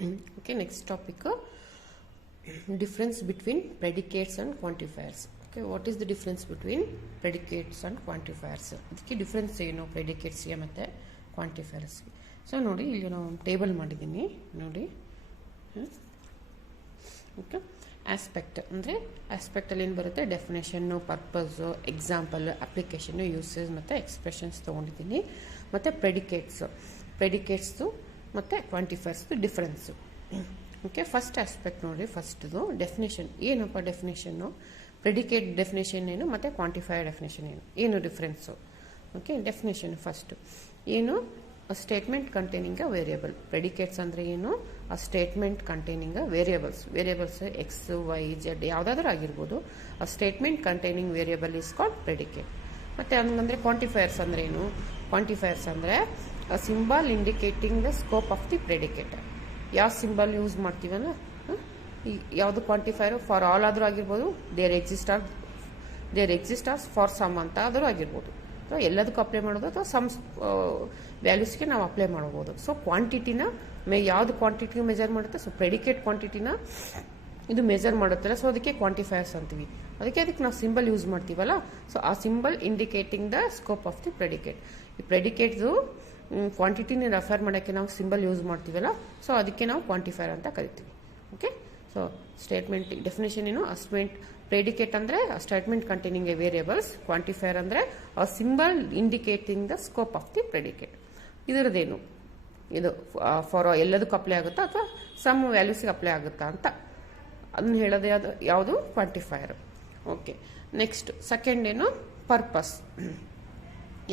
Okay, next topic, difference between predicates and quantifiers. Okay, what is the difference between predicates and quantifiers? ಅದಕ್ಕೆ difference ಏನು ಪ್ರೆಡಿಕೇಟ್ಸ್ಗೆ ಮತ್ತು ಕ್ವಾಂಟಿಫೈರ್ಸ್ಗೆ? So ನೋಡಿ, ಇಲ್ಲಿ ನಾವು table ಮಾಡಿದ್ದೀನಿ ನೋಡಿ. ಓಕೆ, ಆಸ್ಪೆಕ್ಟ್ ಅಂದರೆ ಆಸ್ಪೆಕ್ಟಲ್ಲಿ ಏನು ಬರುತ್ತೆ? Definition, purpose, example, application, usage ಮತ್ತು ಎಕ್ಸ್ಪ್ರೆಷನ್ಸ್ ತೊಗೊಂಡಿದ್ದೀನಿ. ಮತ್ತು ಪ್ರೆಡಿಕೇಟ್ಸ್ದು ಮತ್ತು ಕ್ವಾಂಟಿಫೈರ್ಸ್ದು ಡಿಫ್ರೆನ್ಸು. ಓಕೆ, ಫಸ್ಟ್ ಆಸ್ಪೆಕ್ಟ್ ನೋಡಿ. ಫಸ್ಟ್ದು ಡೆಫಿನೇಷನ್. ಏನಪ್ಪ ಡೆಫಿನೇಷನ್ನು? ಪ್ರೆಡಿಕೇಟ್ ಡೆಫಿನೇಷನ್ ಏನು ಮತ್ತು ಕ್ವಾಂಟಿಫೈರ್ ಡೆಫಿನೇಷನ್ ಏನು ಡಿಫ್ರೆನ್ಸು? ಓಕೆ, ಡೆಫಿನೇಷನ್ ಫಸ್ಟ್ ಏನು? A statement containing a variable. Predicates ಅಂದರೆ ಏನು? A statement containing a variables X, Y, Z ಯಾವುದಾದ್ರೂ ಆಗಿರ್ಬೋದು. A statement containing variable is called predicate. ಮತ್ತು ಹಂಗಂದರೆ ಕ್ವಾಂಟಿಫೈರ್ಸ್ ಅಂದರೆ ಏನು? ಕ್ವಾಂಟಿಫೈರ್ಸ್ ಅಂದರೆ a symbol indicating the scope of the predicate. ಯಾವ ಸಿಂಬಲ್ ಯೂಸ್ ಮಾಡ್ತೀವಲ್ಲ, ಯಾವುದು ಕ್ವಾಂಟಿಫೈರು? ಫಾರ್ ಆಲ್ ಆದರೂ ಆಗಿರ್ಬೋದು, there exist or for some ಅಂತ ಆದರೂ ಆಗಿರ್ಬೋದು. ಅಥವಾ ಎಲ್ಲದಕ್ಕೂ ಅಪ್ಲೈ ಮಾಡೋದು, ಅಥವಾ ಸಮ್ ವ್ಯಾಲ್ಯೂಸ್ಗೆ ನಾವು ಅಪ್ಲೈ ಮಾಡ್ಬೋದು. ಸೊ ಕ್ವಾಂಟಿಟಿನ ಯಾವುದು ಕ್ವಾಂಟಿಟಿಗೆ ಮೆಜರ್ ಮಾಡುತ್ತೆ? ಸೊ ಪ್ರೆಡಿಕೇಟ್ ಕ್ವಾಂಟಿಟಿನ ಇದು ಮೆಜರ್ ಮಾಡುತ್ತಲ್ಲ, ಸೊ ಅದಕ್ಕೆ ಕ್ವಾಂಟಿಫೈರ್ಸ್ ಅಂತೀವಿ. ಅದಕ್ಕೆ ನಾವು ಸಿಂಬಲ್ ಯೂಸ್ ಮಾಡ್ತೀವಲ್ಲ, ಸೊ ಆ symbol indicating the scope of the predicate. ಈ ಪ್ರೆಡಿಕೇಟ್ದು ಕ್ವಾಂಟಿಟಿನ ರೆಫರ್ ಮಾಡೋಕ್ಕೆ ನಾವು ಸಿಂಬಲ್ ಯೂಸ್ ಮಾಡ್ತೀವಲ್ಲ, ಸೊ ಅದಕ್ಕೆ ನಾವು ಕ್ವಾಂಟಿಫೈರ್ ಅಂತ ಕರಿತೀವಿ. ಓಕೆ, ಸೊ ಸ್ಟೇಟ್ಮೆಂಟ್ ಡೆಫಿನೇಷನ್ ಏನು? ಪ್ರೆಡಿಕೇಟ್ ಅಂದರೆ statement containing a variables. Quantifier ಅಂದರೆ a symbol indicating the scope of the predicate. ಇದರದ್ದೇನು? ಇದು ಫಾರ್ ಎಲ್ಲದಕ್ಕೂ ಅಪ್ಲೈ ಆಗುತ್ತಾ ಅಥವಾ ಸಮ್ ವ್ಯಾಲ್ಯೂಸ್ಗೆ ಅಪ್ಲೈ ಆಗುತ್ತಾ ಅಂತ ಅದನ್ನ ಹೇಳೋದು ಯಾವುದು? ಕ್ವಾಂಟಿಫೈರ್. ಓಕೆ, ನೆಕ್ಸ್ಟ್ ಸೆಕೆಂಡ್ ಏನು? ಪರ್ಪಸ್.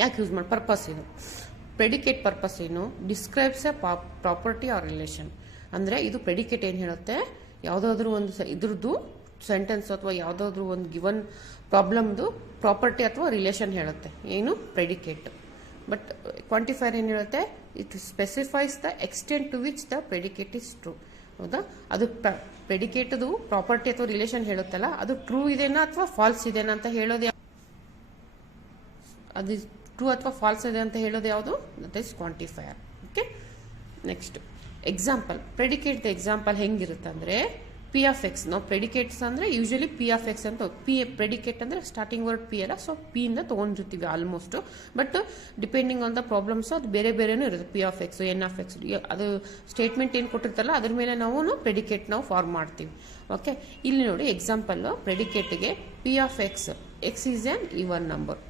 ಯಾಕೆ ಯೂಸ್ ಮಾಡಿ? ಪರ್ಪಸ್ ಏನು? ಪ್ರೆಡಿಕೇಟ್ ಪರ್ಪಸ್ ಏನು? Describes a property or relation. ಅಂದರೆ ಇದು ಪ್ರೆಡಿಕೇಟ್ ಏನು ಹೇಳುತ್ತೆ? ಯಾವುದಾದ್ರೂ ಒಂದು ಇದ್ರದ್ದು ಸೆಂಟೆನ್ಸ್ ಅಥವಾ ಯಾವುದಾದ್ರೂ ಒಂದು ಗಿವನ್ ಪ್ರಾಬ್ಲಮ್ದು ಪ್ರಾಪರ್ಟಿ ಅಥವಾ ರಿಲೇಷನ್ ಹೇಳುತ್ತೆ. ಏನು? ಪ್ರೆಡಿಕೇಟ್. ಬಟ್ ಕ್ವಾಂಟಿಫೈರ್ ಏನು ಹೇಳುತ್ತೆ? It specifies the extent to which the predicate is true. ಹೌದಾ? ಅದು ಪ್ರೆಡಿಕೇಟ್ದು ಪ್ರಾಪರ್ಟಿ ಅಥವಾ ರಿಲೇಷನ್ ಹೇಳುತ್ತಲ್ಲ, ಅದು ಟ್ರೂ ಇದೆನಾ ಅಥವಾ ಫಾಲ್ಸ್ ಇದೆನಾ ಅಂತ ಹೇಳೋದು. ಅದು ಟ್ರೂ ಅಥವಾ ಫಾಲ್ಸ್ ಇದೆ ಅಂತ ಹೇಳೋದು ಯಾವುದು? That is quantifier. Okay, next example. Predicate example ಹೆಂಗಿರುತ್ತೆ ಅಂದರೆ ಪಿ ಆಫ್ ಎಕ್ಸ್. ನಾವು ಪ್ರೆಡಿಕೇಟ್ಸ್ ಅಂದರೆ ಯೂಶಲಿ ಪಿ ಆಫ್ ಎಕ್ಸ್ ಅಂತ. ಪ್ರೆಡಿಕೇಟ್ ಅಂದರೆ ಸ್ಟಾರ್ಟಿಂಗ್ ವರ್ಡ್ ಪಿ ಅಲ್ಲ, ಸೊ ಪಿ ಇಂದ ತೊಗೊಂಡಿರ್ತೀವಿ almost. But depending on the problems ಅದು ಬೇರೆ ಬೇರೆನೂ ಇರುತ್ತೆ. P of X, N of X, ಅದು ಸ್ಟೇಟ್ಮೆಂಟ್ ಏನು ಕೊಟ್ಟಿರ್ತಲ್ಲ ಅದ್ರ ಮೇಲೆ ನಾವು ಪ್ರೆಡಿಕೇಟ್ ನಾವು ಫಾರ್ಮ್ ಮಾಡ್ತೀವಿ. ಓಕೆ, ಇಲ್ಲಿ ನೋಡಿ ಎಕ್ಸಾಂಪಲ್ಲು. ಪ್ರೆಡಿಕೇಟ್ಗೆ P of X, X is an even number.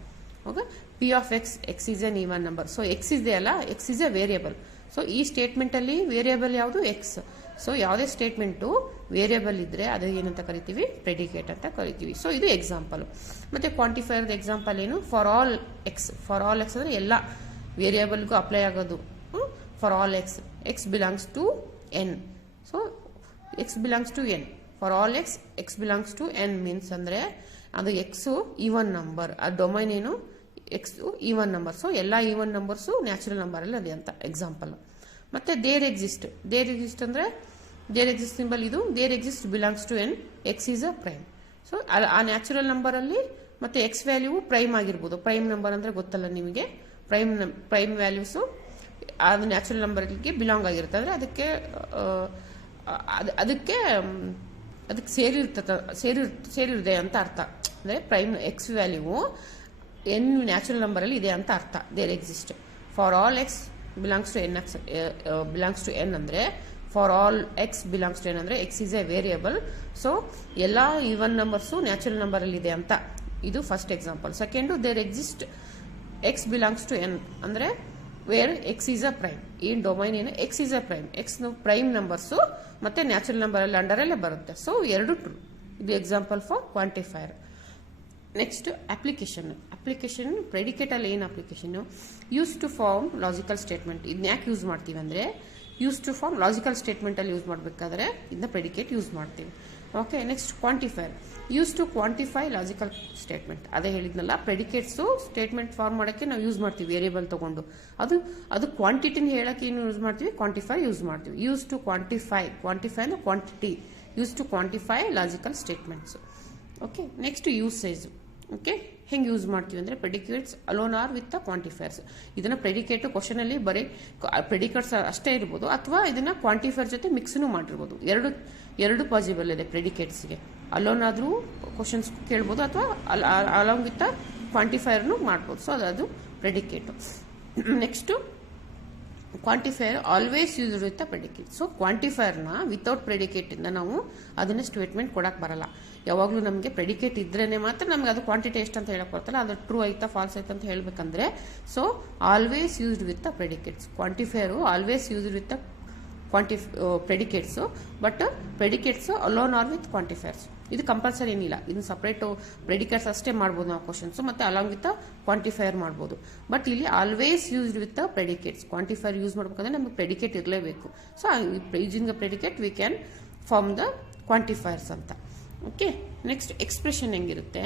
Okay, P of X, X is an even number. So X ಇದೆ ಅಲ್ಲ, X is a variable. So ಈ ಸ್ಟೇಟ್ಮೆಂಟಲ್ಲಿ ವೇರಿಯಬಲ್ ಯಾವುದು? ಎಕ್ಸ್. ಸೊ ಯಾವುದೇ ಸ್ಟೇಟ್ಮೆಂಟು ವೇರಿಯಬಲ್ ಇದ್ದರೆ ಅದು ಏನಂತ ಕರಿತೀವಿ? ಪ್ರೆಡಿಕೇಟ್ ಅಂತ ಕರಿತೀವಿ. ಸೊ ಇದು ಎಕ್ಸಾಂಪಲ್. ಮತ್ತು ಕ್ವಾಂಟಿಫೈರ್ದ ಎಕ್ಸಾಂಪಲ್ ಏನು? For all X. For all X ಅಂದರೆ ಎಲ್ಲ ವೇರಿಯಬಲ್ಗೂ ಅಪ್ಲೈ ಆಗೋದು. For all X, X belongs to N. So X belongs to N. For all X, X belongs to N means ಅಂದರೆ ಅದು ಎಕ್ಸು ಈವನ್ ನಂಬರ್. ಆ domain ಏನು? X even number. So ಎಲ್ಲ even numbers natural ನಂಬರಲ್ಲಿ ಅದೇ ಅಂತ example. ಮತ್ತು there exist. There exist ಅಂದರೆ ದೇರ್ ಎಕ್ಸಿಸ್ಟ್ ಸಿಂಬಲ್ ಇದು. There exist belongs to N, X is a prime. So ಆ ನ್ಯಾಚುರಲ್ ನಂಬರಲ್ಲಿ ಮತ್ತು ಎಕ್ಸ್ ವ್ಯಾಲ್ಯೂ ಪ್ರೈಮ್ ಆಗಿರ್ಬೋದು. ಪ್ರೈಮ್ ನಂಬರ್ ಅಂದರೆ ಗೊತ್ತಲ್ಲ ನಿಮಗೆ? ಪ್ರೈಮ್ ವ್ಯಾಲ್ಯೂಸು ಅದು ನ್ಯಾಚುರಲ್ ನಂಬರ್ಗೆ ಬಿಲಾಂಗ್ ಆಗಿರುತ್ತೆ. ಅಂದರೆ ಅದಕ್ಕೆ ಸೇರಿರುತ್ತೆ ಅಂತ ಅರ್ಥ. ಅಂದರೆ prime X value N natural ನಂಬರಲ್ಲಿ ಇದೆ ಅಂತ ಅರ್ಥ. There exist. For all X belongs to N, belongs to N ಅಂದರೆ for all X belongs to N ಅಂದರೆ X is a variable. So ಎಲ್ಲ ಈವನ್ ನಂಬರ್ಸು ನ್ಯಾಚುರಲ್ ನಂಬರಲ್ಲಿ ಇದೆ ಅಂತ. ಇದು first example. Second, there exist x belongs to N ಅಂದರೆ where x is a prime. ಈ domain ಏನು? X is a prime. X prime numbers ಮತ್ತು ನ್ಯಾಚುರಲ್ ನಂಬರಲ್ಲಿ ಅಂಡರಲ್ಲೇ ಬರುತ್ತೆ. ಸೊ ಎರಡು ಟ್ರೂ. ಇದು example for quantifier. Next application. ಪ್ರೆಡಿಕೇಟಲ್ಲಿ ಏನು application? Use to form logical statement. ಇದನ್ನ ಯಾಕೆ ಯೂಸ್ ಮಾಡ್ತೀವಿ ಅಂದರೆ ಯೂಸ್ ಟು ಫಾರ್ಮ್ ಲಾಜಿಕಲ್ ಸ್ಟೇಟ್ಮೆಂಟಲ್ಲಿ ಯೂಸ್ ಮಾಡಬೇಕಾದ್ರೆ ಇದನ್ನ ಪ್ರೆಡಿಕೇಟ್ ಯೂಸ್ ಮಾಡ್ತೀವಿ. Okay, next ಕ್ವಾಂಟಿಫೈರ್. Use to quantify logical statement. ಅದೇ ಹೇಳಿದ್ನಲ್ಲ, ಪ್ರೆಡಿಕೇಟ್ಸು ಸ್ಟೇಟ್ಮೆಂಟ್ ಫಾರ್ಮ್ ಮಾಡೋಕ್ಕೆ ನಾವು ಯೂಸ್ ಮಾಡ್ತೀವಿ ವೇರಿಯಬಲ್ ತೊಗೊಂಡು. ಅದು ಕ್ವಾಂಟಿಟಿನ ಹೇಳೋಕ್ಕೆ ಏನು ಯೂಸ್ ಮಾಡ್ತೀವಿ? ಕ್ವಾಂಟಿಫೈ ಯೂಸ್ ಮಾಡ್ತೀವಿ. ಯೂಸ್ ಟು ಕ್ವಾಂಟಿಫೈ ಅಂದರೆ quantity. Use to quantify logical statements. Okay, next usage. Okay, ಹೆಂಗೆ ಯೂಸ್ ಮಾಡ್ತೀವಿ ಅಂದರೆ predicates alone R with the quantifiers. ಇದನ್ನು ಪ್ರೆಡಿಕೇಟು ಕ್ವಶನಲ್ಲಿ ಬರೀ ಪ್ರೆಡಿಕೇಟ್ಸ್ ಅಷ್ಟೇ ಇರ್ಬೋದು, ಅಥವಾ ಇದನ್ನು ಕ್ವಾಂಟಿಫೈರ್ ಜೊತೆ ಮಿಕ್ಸ್ನೂ ಮಾಡಿರ್ಬೋದು. ಎರಡು ಪಾಸಿಬಲ್ ಇದೆ ಪ್ರೆಡಿಕೇಟ್ಸ್ಗೆ. ಅಲೋನ್ ಆದರೂ ಕ್ವಶನ್ಸ್ ಕೇಳ್ಬೋದು, ಅಥವಾ ಅಲಾಂಗ್ ವಿತ್ ದ ಕ್ವಾಂಟಿಫೈರ್ನು ಮಾಡ್ಬೋದು. ಸೊ ಅದು predicate. Next quantifier always use with the predicate. So ಕ್ವಾಂಟಿಫೈರ್ನ ವಿತೌಟ್ ಪ್ರೆಡಿಕೇಟಿಂದ ನಾವು ಅದನ್ನ ಸ್ಟೇಟ್ಮೆಂಟ್ ಕೊಡಕ್ಕೆ ಬರಲ್ಲ. ಯಾವಾಗಲೂ ನಮಗೆ ಪ್ರೆಡಿಕೇಟ್ ಇದ್ರೇನೆ ಮಾತ್ರ ನಮ್ಗೆ ಅದು ಕ್ವಾಂಟಿಟಿ ಎಷ್ಟು ಅಂತ ಹೇಳಕ್ ಬರ್ತಲ್ಲ, ಅದು ಟ್ರೂ ಐತಾ ಫಾಲ್ಸ್ ಐತಾ ಅಂತ ಹೇಳ್ಬೇಕಂದ್ರೆ so always used with the predicates. Quantifier always used with the predicates, but predicates alone R with quantifiers. ಇದು ಕಂಪಲ್ಸರಿ ಏನಿಲ್ಲ, ಇದು ಸಪ್ರೇಟು ಪ್ರೆಡಿಕೇಟ್ಸ್ ಅಷ್ಟೇ ಮಾಡ್ಬೋದು ನಾವು ಕ್ವಶನ್ಸ್, ಮತ್ತೆ ಅಲಾಂಗ್ ವಿತ್ ಕ್ವಾಂಟಿಫೈರ್ ಮಾಡ್ಬೋದು. ಬಟ್ ಇಲ್ಲಿ always used with predicates. Quantifier use ಮಾಡ್ಬೇಕಂದ್ರೆ ನಮಗೆ ಪ್ರೆಡಿಕೇಟ್ ಇರಲೇಬೇಕು. So using the predicate we can form the quantifiers ಅಂತ. ಓಕೆ, ನೆಕ್ಸ್ಟ್ ಎಕ್ಸ್ಪ್ರೆಷನ್ ಹೆಂಗಿರುತ್ತೆ?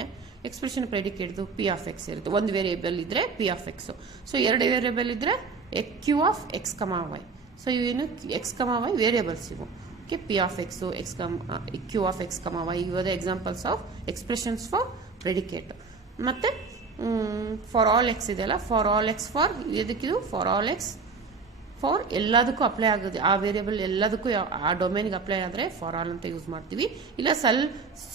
ಎಕ್ಸ್ಪ್ರೆಷನ್ ಪ್ರೆಡಿಕೇಟ್ದು ಪಿ ಆಫ್ ಎಕ್ಸ್ ಇರುತ್ತೆ. ಒಂದು ವೇರಿಯೇಬಲ್ ಇದ್ರೆ ಪಿ ಆಫ್ ಎಕ್ಸ್, ಸೊ ಎರಡು ವೇರಿಯೇಬಲ್ ಇದ್ರೆ Q of x comma y. So ಇವೇನು ಎಕ್ಸ್ ಕಮಾ ವೈ ವೇರಿಯೇಬಲ್ಸ್ ಇವು. Okay, P of x, Q of x comma y, ಇವ the examples of expressions for predicate. ಮತ್ತೆ for all x ಇದೆಯಲ್ಲ, for all X, for ಇದಕ್ಕಿದು for all X for ಎಲ್ಲದಕ್ಕೂ apply ಆಗುತ್ತೆ. ಆ variable ಎಲ್ಲದಕ್ಕೂ ಆ ಡೊಮೇನ್ಗೆ ಅಪ್ಲೈ ಆದರೆ ಫಾರ್ ಆಲ್ ಅಂತ ಯೂಸ್ ಮಾಡ್ತೀವಿ. ಇಲ್ಲ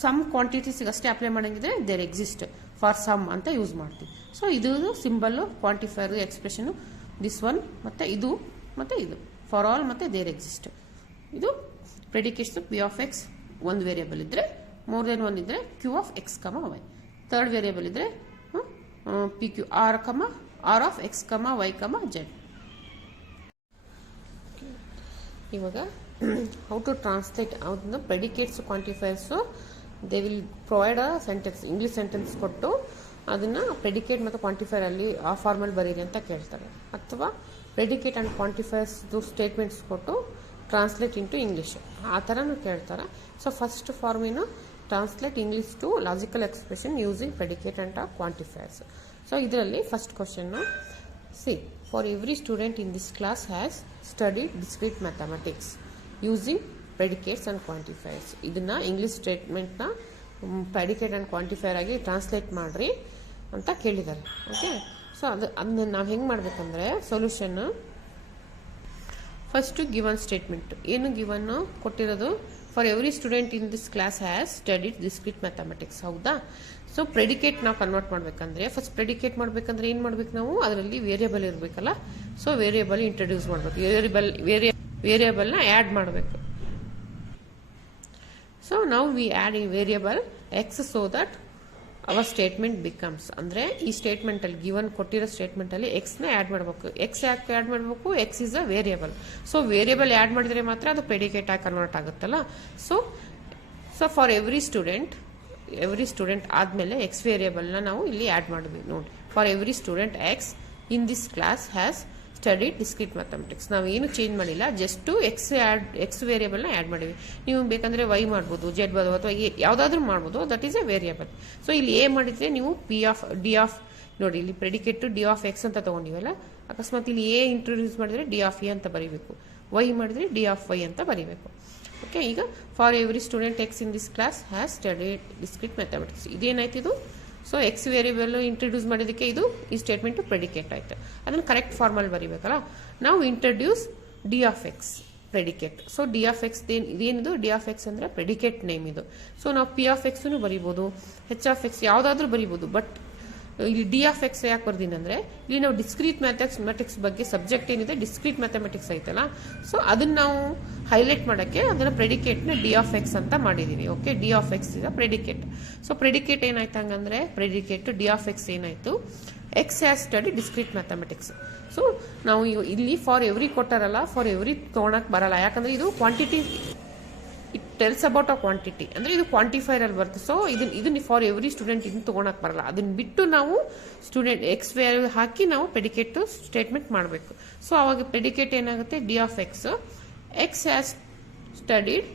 ಸಮ್ ಕ್ವಾಂಟಿಟೀಸ್ಗೆ ಅಷ್ಟೇ ಅಪ್ಲೈ ಮಾಡಂಗಿದ್ರೆ ದೇರ್ ಎಕ್ಸಿಸ್ಟ್ ಫಾರ್ ಸಮ್ ಅಂತ ಯೂಸ್ ಮಾಡ್ತೀವಿ. ಸೊ ಇದು symbol quantifier expression this one, ಮತ್ತೆ ಇದು ಫಾರ್ ಆಲ್ ಮತ್ತೆ ದೇರ್ ಎಕ್ಸಿಸ್ಟ್. ಇದು ಪ್ರೆಡಿಕೇಟ್ಸ್ ಪಿ ಆಫ್ ಎಕ್ಸ್. ಒಂದು ವೇರಿಯೇಬಲ್ ಇದ್ರೆ, ಮೋರ್ ದೆನ್ ಒನ್ ಇದ್ರೆ Q of x comma y. Third variable ಇದ್ರೆ P Q R of x comma y comma z. ಇವಾಗ how to translate ಅದನ್ನ predicates quantifiers they will provide a sentence, English sentence ಕೊಟ್ಟು ಅದನ್ನ predicate ಮತ್ತು ಕ್ವಾಂಟಿಫೈರ್ ಅಲ್ಲಿ ಆ ಫಾರ್ಮಲ್ಲಿ ಬರೀರಿ ಅಂತ ಕೇಳ್ತಾರೆ. ಅಥವಾ ಪ್ರೆಡಿಕೇಟ್ ಆ್ಯಂಡ್ ಕ್ವಾಂಟಿಫೈರ್ಸ್ ಸ್ಟೇಟ್ಮೆಂಟ್ಸ್ ಕೊಟ್ಟು ಟ್ರಾನ್ಸ್ಲೇಟ್ ಇಂಟು ಇಂಗ್ಲೀಷ್ ಆ ಥರನೂ ಕೇಳ್ತಾರೆ. ಸೊ ಫಸ್ಟ್ ಫಾರ್ಮ್ ಏನು, translate English to logical expression using predicate and quantifiers. So ಇದರಲ್ಲಿ first question, C for every student in this class has studied discrete mathematics using predicates and quantifiers. ಇದನ್ನು English ಸ್ಟೇಟ್ಮೆಂಟ್ನ predicate and quantifier ಆಗಿ translate ಮಾಡಿರಿ ಅಂತ ಕೇಳಿದ್ದಾರೆ. Okay, so ಅದನ್ನ ನಾವು ಹೆಂಗೆ ಮಾಡಬೇಕಂದ್ರೆ ಸೊಲ್ಯೂಷನ್ ಫಸ್ಟು ಗಿವನ್ ಸ್ಟೇಟ್ಮೆಂಟ್ ಏನು ಗಿವನ್ನು ಕೊಟ್ಟಿರೋದು, for every student in this class has studied discrete mathematics. ಹೌದಾ? ಸೊ ಪ್ರೆಡಿಕೇಟ್ ನಾವು ಕನ್ವರ್ಟ್ ಮಾಡಬೇಕಂದ್ರೆ ಫಸ್ಟ್ ಪ್ರೆಡಿಕೇಟ್ ಮಾಡಬೇಕಂದ್ರೆ ಏನು ಮಾಡ್ಬೇಕು ನಾವು, ಅದರಲ್ಲಿ ವೇರಿಯೇಬಲ್ ಇರಬೇಕಲ್ಲ. ಸೊ ವೇರಿಯೇಬಲ್ ಇಂಟ್ರೊಡ್ಯೂಸ್ ಮಾಡಬೇಕು, ವೇರಿಯೇಬಲ್ನ ಆ್ಯಡ್ ಮಾಡಬೇಕು. ಸೊ ನಾವು we add in variable X so that our statement becomes. ಅಂದರೆ ಈ ಸ್ಟೇಟ್ಮೆಂಟಲ್ಲಿ ಗಿವನ್ ಕೊಟ್ಟಿರೋ ಸ್ಟೇಟ್ಮೆಂಟಲ್ಲಿ ಎಕ್ಸ್ನ ಆ್ಯಡ್ ಮಾಡಬೇಕು. ಎಕ್ಸ್ ಯಾಕೆ ಆ್ಯಡ್ ಮಾಡಬೇಕು? X is a variable. So variable add ಮಾಡಿದರೆ ಮಾತ್ರ ಅದು ಪ್ರೆಡಿಕೇಟ್ ಆಗಿ ಕನ್ವರ್ಟ್ ಆಗುತ್ತಲ್ಲ. ಸೊ ಫಾರ್ ಎವ್ರಿ ಸ್ಟೂಡೆಂಟ್ ಆದಮೇಲೆ ಎಕ್ಸ್ ವೇರಿಯೇಬಲ್ನ ನಾವು ಇಲ್ಲಿ ಆ್ಯಡ್ ಮಾಡಿದ್ವಿ ನೋಡಿ. For every student X in this class has studied discrete mathematics. ನಾವು ಏನು ಚೇಂಜ್ ಮಾಡಿಲ್ಲ, ಜಸ್ಟು ಎಕ್ಸ್ ವೇರಿಯೇಬಲ್ನ ಆ್ಯಡ್ ಮಾಡಿವಿ. ನೀವು ಬೇಕಂದರೆ ವೈ ಮಾಡ್ಬೋದು, ಜೆಡ್ ಮಾಡ್ಬೋದು, ಅಥವಾ ಯಾವುದಾದ್ರೂ ಮಾಡ್ಬೋದು. That is A variable. So ಇಲ್ಲಿ ಎ ಮಾಡಿದರೆ ನೀವು ಡಿ ಆಫ್ ನೋಡಿ, ಇಲ್ಲಿ ಪ್ರೆಡಿಕೇಟು ಡಿ ಆಫ್ ಎಕ್ಸ್ ಅಂತ ತೊಗೊಂಡಿವಲ್ಲ, ಅಕಸ್ಮಾತ್ ಇಲ್ಲಿ ಎ ಇಂಟ್ರೊಡ್ಯೂಸ್ ಮಾಡಿದರೆ ಡಿ ಆಫ್ ಎ ಅಂತ ಬರೀಬೇಕು, ವೈ ಮಾಡಿದರೆ ಡಿ ಆಫ್ ವೈ ಅಂತ ಬರೀಬೇಕು. ಓಕೆ, ಈಗ for every student X in this class has studied discrete mathematics. ಇದೇನಾಯ್ತು ಇದು? ಸೊ ಎಕ್ಸ್ ವೇರಿಯೇಬಲ್ ಇಂಟ್ರೊಡ್ಯೂಸ್ ಮಾಡೋದಕ್ಕೆ ಇದು ಈ ಸ್ಟೇಟ್ಮೆಂಟು ಪ್ರೆಡಿಕೇಟ್ ಆಯ್ತು. ಅದನ್ನು ಕರೆಕ್ಟ್ ಫಾರ್ಮಲ್ಲಿ ಬರೀಬೇಕಲ್ಲ. ನಾವು introduce D of x predicate. So D of x ಇದೇನಿದು? ಡಿ ಆಫ್ ಎಕ್ಸ್ ಅಂದರೆ ಪ್ರೆಡಿಕೇಟ್ ನೇಮ್ ಇದು. ಸೊ ನಾವು ಪಿ ಆಫ್ ಎಕ್ಸ್ನು ಬರೀಬೋದು, ಹೆಚ್ ಆಫ್ ಎಕ್ಸ್ ಯಾವುದಾದ್ರೂ ಬರೀಬೋದು. ಬಟ್ ಇಲ್ಲಿ ಡಿ ಆಫ್ ಎಕ್ಸ್ ಯಾಕೆ ಬರ್ದೀನಿ ಅಂದರೆ ಇಲ್ಲಿ ನಾವು ಡಿಸ್ಕ್ರೀಟ್ ಮ್ಯಾಥಮೆಟಿಕ್ಸ್ ಬಗ್ಗೆ ಸಬ್ಜೆಕ್ಟ್ ಏನಿದೆ ಡಿಸ್ಕ್ರೀಟ್ ಮ್ಯಾಥಮೆಟಿಕ್ಸ್ ಐತಲ್ಲ, ಸೊ ಅದನ್ನು ನಾವು ಹೈಲೈಟ್ ಮಾಡೋಕ್ಕೆ ಅದನ್ನು ಪ್ರೆಡಿಕೇಟ್ನ ಡಿ ಆಫ್ ಎಕ್ಸ್ ಅಂತ ಮಾಡಿದ್ದೀವಿ. Okay, D of X is predicate. So predicate ಏನಾಯ್ತು ಹಂಗಂದ್ರೆ ಪ್ರೆಡಿಕೇಟ್ ಡಿ ಆಫ್ ಎಕ್ಸ್ ಏನಾಯಿತು, X has study discrete mathematics. So ನಾವು ಇಲ್ಲಿ ಫಾರ್ ಎವ್ರಿ ಕೊಟ್ಟಾರಲ್ಲ, ಫಾರ್ ಎವ್ರಿ ತೊಗೊಳಕ್ಕೆ ಬರಲ್ಲ. ಯಾಕಂದರೆ ಇದು quantity, it tells about a quantity, ಅಂದರೆ ಇದು ಕ್ವಾಂಟಿಫೈರ್ ಅಲ್ಲಿ ಬರುತ್ತೆ. ಸೊ ಇದನ್ನ ಫಾರ್ ಎವ್ರಿ ಸ್ಟೂಡೆಂಟ್ ಇದನ್ನ ತೊಗೊಳಕ್ಕೆ ಬರಲ್ಲ. ಅದನ್ನ ಬಿಟ್ಟು ನಾವು ಸ್ಟೂಡೆಂಟ್ ಎಕ್ಸ್ ವ್ಯಾಲ್ಯೂ ಹಾಕಿ ನಾವು ಪ್ರೆಡಿಕೇಟ್ ಸ್ಟೇಟ್ಮೆಂಟ್ ಮಾಡಬೇಕು. ಸೊ ಅವಾಗ ಪ್ರೆಡಿಕೇಟ್ ಏನಾಗುತ್ತೆ, D of x has studied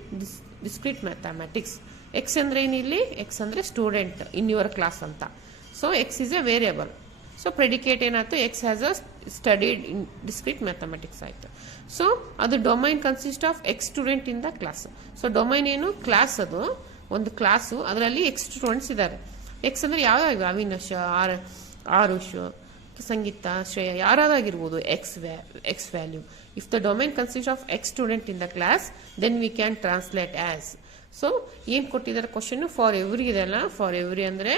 discrete mathematics. X ಅಂದ್ರೆ ಏನಿಲ್ಲಿ, ಎಕ್ಸ್ ಅಂದರೆ ಸ್ಟೂಡೆಂಟ್ ಇನ್ ಯುವರ್ ಕ್ಲಾಸ್ ಅಂತ. So x is a variable. So predicate ಏನಾಯ್ತು, x has a studied in discrete mathematics ಆಯಿತು. So ಅದು domain consist of x student in the class. So domain ಏನು, class, ಅದು ಒಂದು class, ಅದರಲ್ಲಿ X students ಇದ್ದಾರೆ. X ಅಂದರೆ ಯಾವ ಅವಿನಾಶ್, ಆರುಷ್, ಸಂಗೀತ, ಶ್ರೇಯ ಯಾರಾಗಿರ್ಬೋದು x value. If the domain consist of x student in the class then we can translate as. So ಏನು ಕೊಟ್ಟಿದ್ದಾರೆ ಕ್ವಶನ್, ಫಾರ್ ಎವ್ರಿ ಇದೆಲ್ಲ, ಫಾರ್ ಎವ್ರಿ ಅಂದರೆ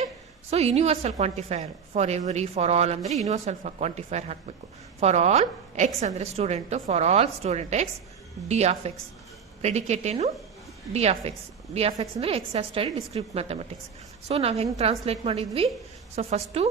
so universal quantifier, for every for all ಅಂದರೆ universal quantifier ಹಾಕಬೇಕು. For all X ಅಂದರೆ student, for all student x, D of x predicate ಏನು, D of x ಅಂದರೆ x has study discrete mathematics. So ನಾವು ಹೆಂಗೆ translate ಮಾಡಿದ್ವಿ, so first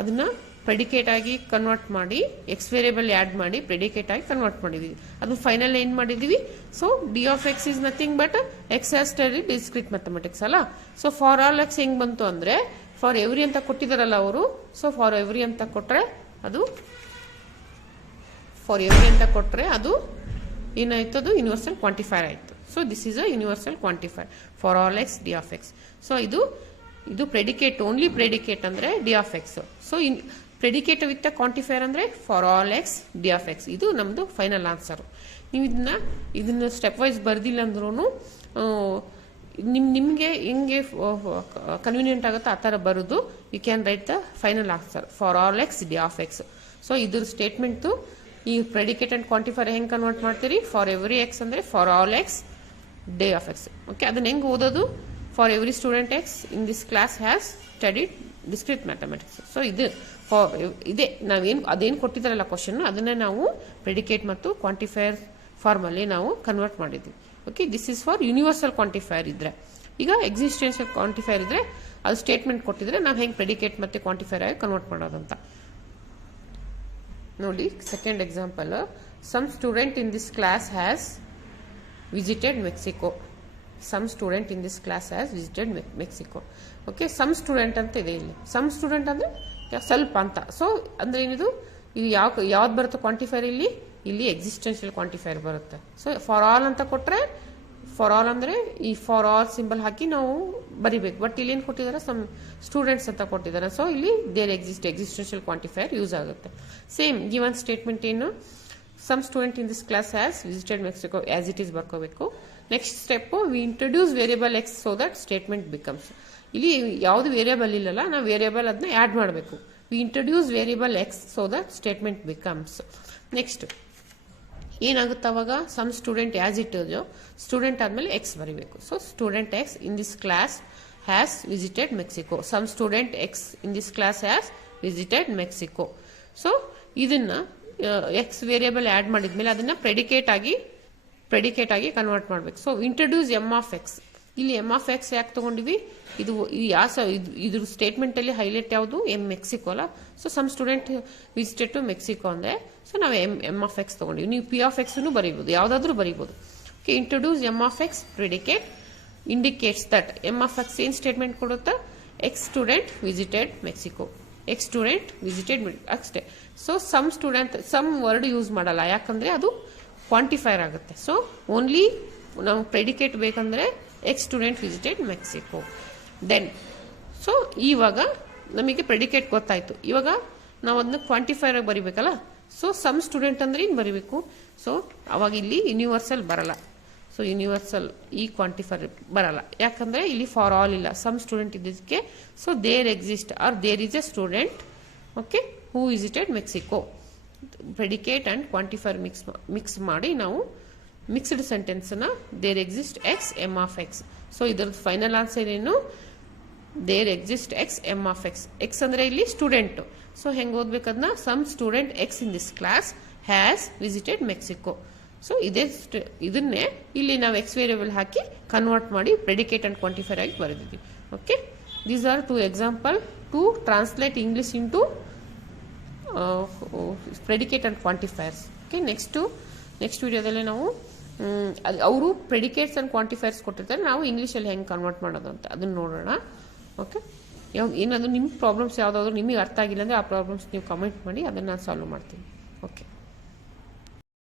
ಅದನ್ನ predicate ಆಗಿ ಕನ್ವರ್ಟ್ ಮಾಡಿ ಎಕ್ಸ್ ವೇರಿಯಬಲ್ ಆ್ಯಡ್ ಮಾಡಿ ಪ್ರೆಡಿಕೇಟ್ ಆಗಿ ಕನ್ವರ್ಟ್ ಮಾಡಿದ್ವಿ. ಅದು ಫೈನಲ್ ಏನು ಮಾಡಿದ್ವಿ, so D of X is nothing but X has study discrete mathematics ಅಲ್ಲ. ಸೊ ಫಾರ್ ಆಲ್ ಎಕ್ಸ್ ಹೆಂಗೆ ಬಂತು ಅಂದರೆ ಫಾರ್ ಎವ್ರಿ ಅಂತ ಕೊಟ್ಟಿದ್ದಾರಲ್ಲ ಅವರು, ಸೊ ಫಾರ್ ಎವ್ರಿ ಅಂತ ಕೊಟ್ಟರೆ ಅದು ಫಾರ್ ಎವ್ರಿ ಅಂತ ಕೊಟ್ಟರೆ ಅದು ಏನಾಯ್ತು, ಅದು ಯೂನಿವರ್ಸಲ್ ಕ್ವಾಂಟಿಫೈರ್ ಆಯಿತು. So this is a universal quantifier for all X D of X. So ಇದು ಪ್ರೆಡಿಕೇಟ್, ಓನ್ಲಿ ಪ್ರೆಡಿಕೇಟ್ ಅಂದರೆ D of X. So predicate with quantifier ಅಂದರೆ for all X D of x. ಇದು ನಮ್ಮದು final answer. ನೀವು ಇದನ್ನ step wise ಬರ್ದಿಲ್ಲ ಅಂದ್ರೂ ನಿಮಗೆ ಹೆಂಗೆ ಕನ್ವೀನಿಯಂಟ್ ಆಗುತ್ತೋ ಆ ಥರ ಬರೋದು you can write the final answer for all X D of X. So ಇದ್ರ ಸ್ಟೇಟ್ಮೆಂಟು ಈ ಪ್ರೆಡಿಕೇಟ್ ಆ್ಯಂಡ್ ಕ್ವಾಂಟಿಫೈರ್ ಹೆಂಗೆ ಕನ್ವರ್ಟ್ ಮಾಡ್ತೀರಿ, ಫಾರ್ ಎವ್ರಿ ಎಕ್ಸ್ ಅಂದರೆ for all X D of X. Okay, ಅದನ್ನ ಹೆಂಗೆ ಓದೋದು, for every student X in this class has studied discrete mathematics. So ಇದೇ ಅದೇನು ಕೊಟ್ಟಿದ್ದಾರಲ್ಲ ಕ್ವಶನ್, ಅದನ್ನ ನಾವು ಪ್ರೆಡಿಕೇಟ್ ಮತ್ತು ಕ್ವಾಂಟಿಫೈರ್ ಫಾರ್ಮಲ್ಲಿ ನಾವು ಕನ್ವರ್ಟ್ ಮಾಡಿದ್ವಿ. Okay, this is for universal quantifier ಇದ್ರೆ. ಈಗ ಎಕ್ಸಿಸ್ಟೆನ್ಷಿಯಲ್ ಕ್ವಾಂಟಿಫೈರ್ ಇದ್ರೆ ಅದು ಸ್ಟೇಟ್ಮೆಂಟ್ ಕೊಟ್ಟಿದ್ರೆ ನಾವು ಹೆಂಗೆ ಪ್ರೆಡಿಕೇಟ್ ಮತ್ತು ಕ್ವಾಂಟಿಫೈರ್ ಆಗಿ ಕನ್ವರ್ಟ್ ಮಾಡೋದಂತ ನೋಡಿ. Second example, some student in this class has visited Mexico. Some student in this class has visited Mexico. Okay, some student ಅಂತ ಇದೆ ಇಲ್ಲಿ. ಸಮ್ ಸ್ಟೂಡೆಂಟ್ ಅಂದರೆ ಸ್ವಲ್ಪ ಅಂತ. ಸೊ ಅಂದರೆ ಏನಿದು, ಇದು ಯಾವ್ದು ಬರುತ್ತೆ ಕ್ವಾಂಟಿಫೈರ್ ಇಲ್ಲಿ ಎಕ್ಸಿಸ್ಟೆನ್ಷಿಯಲ್ ಕ್ವಾಂಟಿಫೈರ್ ಬರುತ್ತೆ. ಸೊ ಫಾರ್ ಆಲ್ ಅಂತ ಕೊಟ್ಟರೆ, ಫಾರ್ ಆಲ್ ಅಂದರೆ ಈ ಫಾರ್ ಆಲ್ ಸಿಂಬಲ್ ಹಾಕಿ ನಾವು ಬರಿಬೇಕು. ಬಟ್ ಇಲ್ಲಿ ಏನು ಕೊಟ್ಟಿದ್ದಾರೆ, ಸಮ್ ಸ್ಟೂಡೆಂಟ್ಸ್ ಅಂತ ಕೊಟ್ಟಿದ್ದಾರೆ. ಸೊ ಇಲ್ಲಿ ದೇರ್ ಎಕ್ಸಿಸ್ಟೆನ್ಷಿಯಲ್ ಕ್ವಾಂಟಿಫೈರ್ ಯೂಸ್ ಆಗುತ್ತೆ. ಸೇಮ್ ಗಿವನ್ ಸ್ಟೇಟ್ಮೆಂಟ್ ಏನು, some student in this class has visited Mexico as it is ಬರ್ಕೋಬೇಕು. Next step, we introduce variable x so that statement becomes. ಇಲ್ಲಿ ಯಾವುದು variable ಇಲ್ಲಲ್ಲ, ನಾವು ವೇರಿಯಬಲ್ ಅದನ್ನ add ಮಾಡಬೇಕು. We introduce variable x so that statement becomes. Next ಏನಾಗುತ್ತೆ ಅವಾಗ, some student as it ಇದೆಯೋ ಸ್ಟೂಡೆಂಟ್ ಆದಮೇಲೆ ಎಕ್ಸ್ ಬರೀಬೇಕು. So student X in this class has visited Mexico. Some student X in this class has visited Mexico. So ಇದನ್ನ x variable add ಮಾಡಿದ್ಮೇಲೆ ಅದನ್ನ predicate ಆಗಿ convert ಮಾಡಬೇಕು. So introduce M of x. ಇಲ್ಲಿ M of x ಯಾಕೆ ತಗೊಂಡಿವಿ, ಇದ್ರ ಸ್ಟೇಟ್ಮೆಂಟಲ್ಲಿ ಹೈಲೈಟ್ ಯಾವುದು, ಮೆಕ್ಸಿಕೋ ಅಲ್ಲ. So some student visited to Mexico ಅಂದರೆ ಸೊ ನಾವು ಎಮ್ ಆಫ್ ಎಕ್ಸ್ ತಗೊಂಡಿವಿ. ನೀವು ಪಿ ಆಫ್ ಎಕ್ಸ್ನು ಬರೀಬೋದು, ಯಾವುದಾದ್ರೂ ಬರೀಬೋದು. Okay, introduce M of x predicate indicates that M of X ಏನು ಸ್ಟೇಟ್ಮೆಂಟ್ ಕೊಡುತ್ತೆ, x student visited Mexico, x student visited ಅಷ್ಟೇ. ಸೊ ಸಮ್ ವರ್ಡ್ ಯೂಸ್ ಮಾಡಲ್ಲ, ಯಾಕಂದರೆ ಅದು ಕ್ವಾಂಟಿಫೈರ್ ಆಗುತ್ತೆ. ಸೊ ಓನ್ಲಿ ನಾವು ಪ್ರೆಡಿಕೇಟ್ ಬೇಕಂದ್ರೆ x student visited Mexico. Then so ಇವಾಗ ನಮಗೆ ಪ್ರೆಡಿಕೇಟ್ ಗೊತ್ತಾಯ್ತು. ಇವಾಗ ನಾವು ಅದನ್ನ ಕ್ವಾಂಟಿಫೈರ್ ಆಗಿ ಬರಿಬೇಕಲ್ಲ. ಸೊ ಸಮ್ ಸ್ಟೂಡೆಂಟ್ ಅಂದ್ರೆ ಏನು ಬರಿಬೇಕು, ಸೊ ಅವಾಗ ಇಲ್ಲಿ ಯೂನಿವರ್ಸಲ್ ಬರಲ್ಲ. ಸೊ ಯೂನಿವರ್ಸಲ್ ಈ ಕ್ವಾಂಟಿಫೈರ್ ಬರಲ್ಲ, ಯಾಕಂದ್ರೆ ಇಲ್ಲಿ ಫಾರ್ ಆಲ್ ಇಲ್ಲ, ಸಮ್ ಸ್ಟೂಡೆಂಟ್ ಇದ್ದಕ್ಕೆ. So there exist or there is a student okay who visited Mexico. Predicate and quantifier mix ಮಾಡಿ ನಾವು ಮಿಕ್ಸ್ಡ್ ಸೆಂಟೆನ್ಸ್ನ there exist x M of X. So ಇದರದ್ದು ಫೈನಲ್ ಆನ್ಸರ್ ಏನು, there exist x M of X. X ಅಂದರೆ ಇಲ್ಲಿ student. So ಹೆಂಗೆ ಓದ್ಬೇಕದನ್ನ, some student X in this class has visited Mexico. So ಇದನ್ನೇ ಇಲ್ಲಿ ನಾವು ಎಕ್ಸ್ ವೇರಿಯಬಲ್ ಹಾಕಿ ಕನ್ವರ್ಟ್ ಮಾಡಿ ಪ್ರೆಡಿಕೇಟ್ ಅಂಡ್ ಕ್ವಾಂಟಿಫೈರ್ ಆಗಿ ಬರೆದಿದ್ವಿ. Okay, these are 2 example to translate English into predicate and quantifiers. Okay, next ವಿಡಿಯೋದಲ್ಲಿ ನಾವು ಅವರು ಪ್ರೆಡಿಕೇಟ್ಸ್ ಅಂಡ್ ಕ್ವಾಂಟಿಫೈರ್ಸ್ ಕೊಟ್ಟಿರ್ತಾರೆ, ನಾವು ಇಂಗ್ಲೀಷಲ್ಲಿ ಹೆಂಗೆ ಕನ್ವರ್ಟ್ ಮಾಡೋದು ಅಂತ ಅದನ್ನು ನೋಡೋಣ. ಓಕೆ, ಏನಾದರೂ ನಿಮ್ಮ ಪ್ರಾಬ್ಲಮ್ಸ್ ಯಾವುದಾದ್ರು ನಿಮಗೆ ಅರ್ಥ ಆಗಿಲ್ಲ ಅಂದರೆ ಆ ಪ್ರಾಬ್ಲಮ್ಸ್ ನೀವು ಕಮೆಂಟ್ ಮಾಡಿ ಅದನ್ನು ನಾನು ಸಾಲ್ವ್ ಮಾಡ್ತೀನಿ. ಓಕೆ.